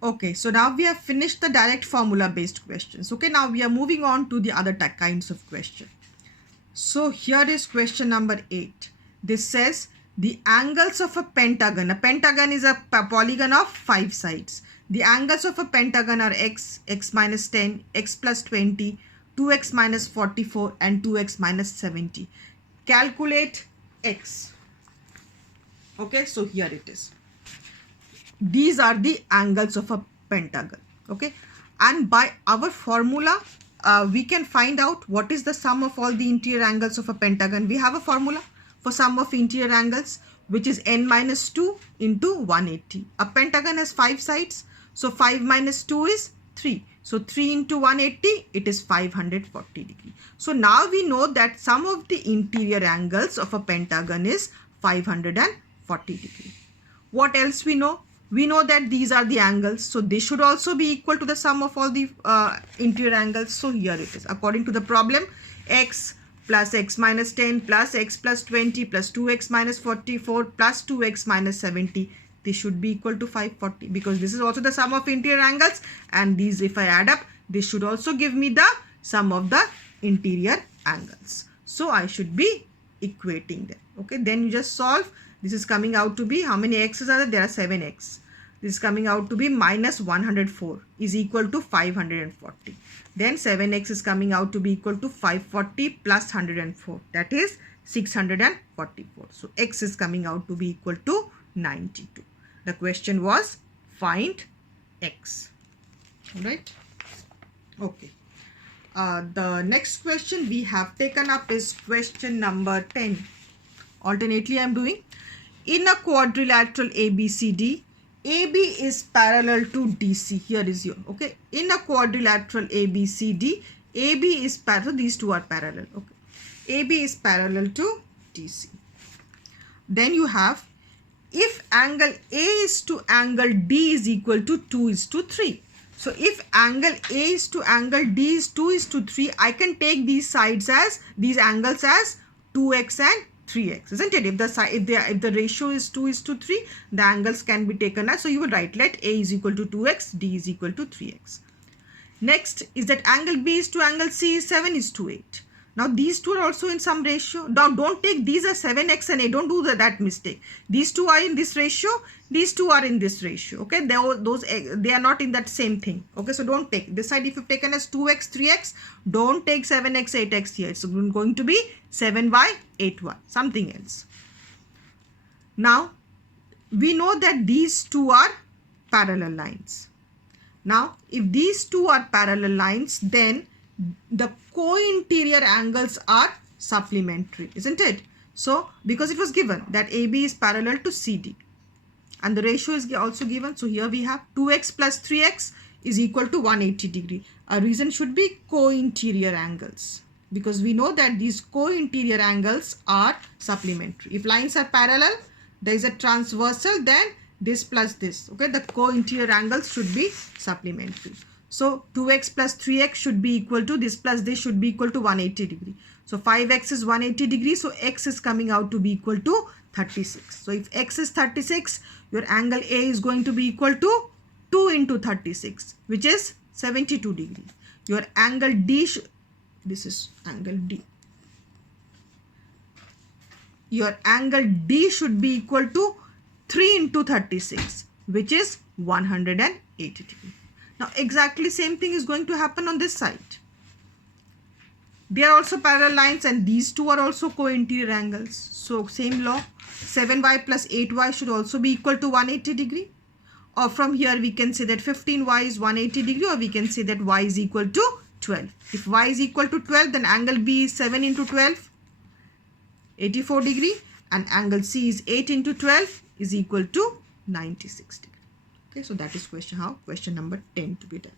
Okay, so now we have finished the direct formula based questions. Okay, now we are moving on to the other kinds of question. So here is question number 8. This says the angles of a pentagon. A pentagon is a polygon of 5 sides. The angles of a pentagon are x, x minus 10, x plus 20, 2x minus 44 and 2x minus 70. Calculate x. Okay, so here it is. These are the angles of a pentagon. Okay, and by our formula we can find out what is the sum of all the interior angles of a pentagon. We have a formula for sum of interior angles, which is n minus 2 into 180. A pentagon has 5 sides, so 5 minus 2 is 3. So 3 into 180, it is 540 degree. So now we know that sum of the interior angles of a pentagon is 540 degree. What else we know? We know that these are the angles, so they should also be equal to the sum of all the interior angles. So here it is. According to the problem, x plus x minus 10 plus x plus 20 plus 2x minus 44 plus 2x minus 70, they should be equal to 540, because this is also the sum of interior angles, and these, if I add up, this should also give me the sum of the interior angles. So I should be equating them. Okay, then you just solve. This is coming out to be, how many x's are there? There are 7x. This is coming out to be minus 104 is equal to 540. Then 7x is coming out to be equal to 540 plus 104. That is 644. So x is coming out to be equal to 92. The question was find x. Alright. Okay. The next question we have taken up is question number 10. Alternately I am doing. In a quadrilateral ABCD, AB is parallel to DC. Here is your, okay. In a quadrilateral ABCD, AB is parallel. These two are parallel. Okay. AB is parallel to DC. Then you have, if angle A is to angle D is equal to 2:3. So if angle A is to angle D is 2:3, I can take these sides as, these angles as 2x and 3x, isn't it? If the ratio is 2:3, the angles can be taken as, so you will write, let A is equal to 2x, D is equal to 3x. Next is that angle B is to angle C is 7:8. Now these two are also in some ratio. Now don't take these as 7x and A. Don't do that mistake. These two are in this ratio. These two are in this ratio. Okay, they are not in that same thing. Okay, so don't take this side. If you've taken as 2x, 3x, don't take 7x, 8x here. It's going to be 7y, 8y, something else. Now we know that these two are parallel lines. Now if these two are parallel lines, then the co-interior angles are supplementary, isn't it? So because it was given that AB is parallel to CD and the ratio is also given, so here we have 2x plus 3x is equal to 180 degree. Our reason should be co-interior angles, because we know that these co-interior angles are supplementary. If lines are parallel, there is a transversal, then this plus this. Okay, the co-interior angles should be supplementary. So 2x plus 3x should be equal to this plus this should be equal to 180 degree. So 5x is 180 degree. So x is coming out to be equal to 36. So if x is 36, your angle A is going to be equal to 2 into 36, which is 72 degree. Your angle D, this is angle D. Your angle D should be equal to 3 into 36, which is 180 degree. Now exactly same thing is going to happen on this side. They are also parallel lines and these two are also co-interior angles. So same law, 7y plus 8y should also be equal to 180 degree. Or from here we can say that 15y is 180 degree, or we can say that y is equal to 12. If y is equal to 12, then angle B is 7 into 12, 84 degree, and angle C is 8 into 12 is equal to 96 degree. Okay, so that is question number 10 to be done.